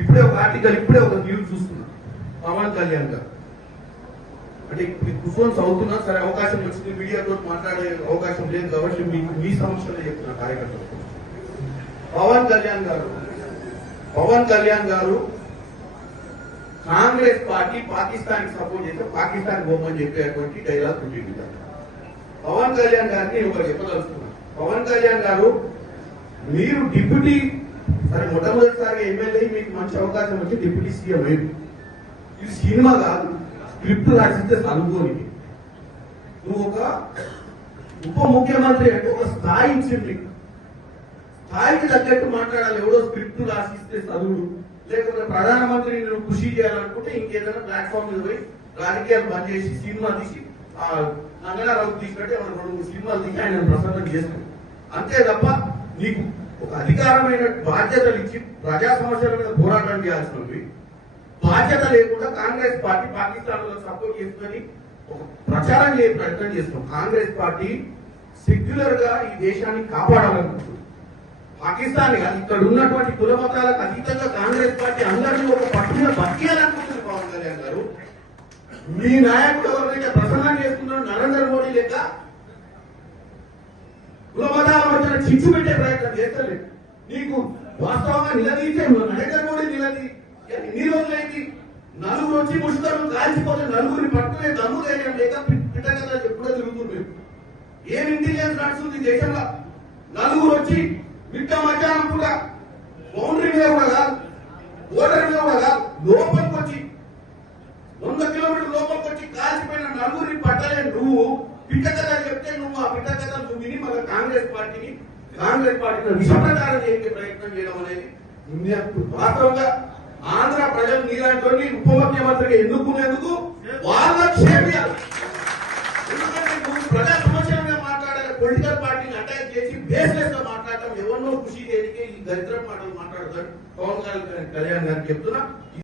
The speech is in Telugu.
ఇప్పుడే ఒక ఆర్టికల్, ఇప్పుడే ఒక న్యూస్ చూస్తున్నా. పవన్ కళ్యాణ్ గారు అంటే కుఫోన్స్ అవుతున్నా సరే, అవకాశం వచ్చింది, మీడియాతో మాట్లాడే అవకాశం లేదు కాబట్టి మీకు మీ సమస్యలే చెప్తున్నా కార్యకర్తలు. పవన్ కళ్యాణ్ గారు కాంగ్రెస్ పార్టీ పాకిస్తాన్ సపోర్ట్ చేస్తే పాకిస్తాన్ పోమని చెప్పేటువంటి డైలాగ్ ఉంటుంది. పవన్ కళ్యాణ్ గారిని ఒకరు చెప్పదలుచుకున్నారు. పవన్ కళ్యాణ్ గారు, మీరు డిప్యూటీ సరే మొట్టమొదటిసారి ఎమ్మెల్యే, మీకు మంచి అవకాశం వచ్చి డిప్యూటీ సీఎం అయింది. ఇది సినిమా కాదు, స్క్రిప్ట్ రాసిస్తే చదువుకోని. నువ్వు ఒక ఉప ముఖ్యమంత్రి అంటే ఒక స్థాయి ఇచ్చింది, స్థాయికి తగ్గట్టు మాట్లాడాలి. ఎవడో స్క్రిప్ట్ రాసిస్తే చదువుడు, లేకపోతే ప్రధానమంత్రిని నువ్వు కృషి చేయాలనుకుంటే ఇంకేదైనా ప్లాట్ఫామ్ మీద పోయి రాజకీయాలు బంద్ చేసి సినిమా తీసి నంగనారావు తీసినట్టే మనం 2 సినిమాలు తీసి ఆయన ప్రసన్నం చేస్తాం. అంతే తప్ప నీకు ఒక అధికారమైన బాధ్యతలు ఇచ్చి ప్రజా సమస్యల మీద పోరాటం చేయాల్సినవి బాధ్యత లేకుండా కాంగ్రెస్ పార్టీ పాకిస్తాన్ సపోర్ట్ చేసుకుని ఒక ప్రచారం చేసే ప్రయత్నం చేస్తాం. కాంగ్రెస్ పార్టీ సెక్యులర్ గా ఈ దేశాన్ని కాపాడాలనుకుంటుంది. పాకిస్తాన్ ఇక్కడ ఉన్నటువంటి కుల మతాలకు అతీతంగా కాంగ్రెస్ పార్టీ అందరినీ ఒక పట్టున బతికేయాలనుకుంటుంది. పవన్ కళ్యాణ్ గారు, మీ నాయకుడు ఎవరైతే ప్రసన్నం చేస్తున్నారో నరేంద్ర మోడీ లెక్క కుల మతాల మధ్యన చిచ్చు పెట్టే ప్రయత్నం చేస్తలేదు. నీకు వాస్తవంగా నిలదీసే నరేంద్ర మోడీ ఎన్ని రోజులైంది? నలుగురు వచ్చి ముష్కరులు కాల్చిపోతే నలుగురిని పట్టుకునే దమ్ము ధైర్యం లేక పిట్టగదా ఎప్పుడో తిరుగుతుంది. ఏం ఇంటెలిజెన్స్ నడుస్తుంది దేశంలో? నలుగురు వచ్చి మిట్ట మధ్యాహ్నం కూడా బౌండరీ మీద కూడా కాదు, బోర్డర్ మీద కూడా కాదు, లోపలికి వచ్చి 100 కిలోమీటర్ల లోపలికి వచ్చి కాల్చిపోయిన నలుగురిని పట్టలేని నువ్వు పిట్టకథ చెప్తే నువ్వు ఆ పిట్టకథ నువ్వు విని మళ్ళీ కాంగ్రెస్ పార్టీని విషప్రచారం చేసే ప్రయత్నం చేయడం అనేది వాస్తవంగా ఆంధ్ర ప్రజలు నీలాంటి ఉప ముఖ్యమంత్రిగా ఎన్నుకునేందుకు వాళ్ళ క్షేమియాలి. ఎందుకంటే నువ్వు ప్రజా సమస్యల మీద మాట్లాడాలి, పొలిటికల్ పార్టీని అటాక్ చేసి బేస్లెస్ గా మాట్లాడటం, ఎవరినో ఖుషి చేయడానికి ఈ దరిద్రం మాటలు మాట్లాడతాడు. పవన్ కళ్యాణ్ గారికి చెప్తున్నా.